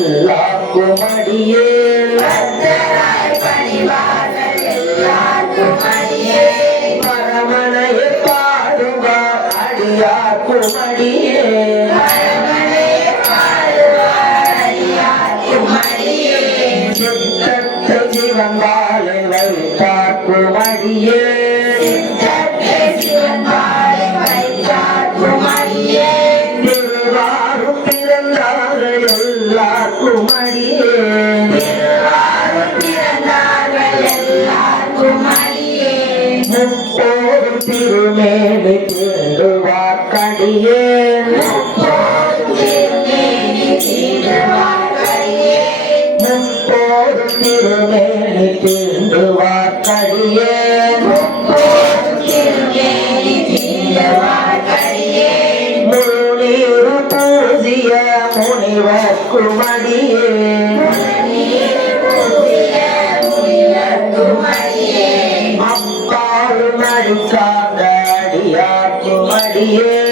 எல்லாருக்கும் அடியே மரமனையை பாடுவார் அடியார்க்கும் அடியே சித்தத்தை சிவங்காலை வைத்தார்க்கும் அடியே திருவாரும் பிறந்தார் எல்லாருக்கும் அடியே முப்போதும் திருமேனி தீண்டுவார் கடியே முப்போதும் திருமேனி தீண்டுவார் கடியே முழுநீரு பூசிய முனிவர்க்கும் அடியே அப்பாலும் அடிக்காத அடியார்க்கும் அடியே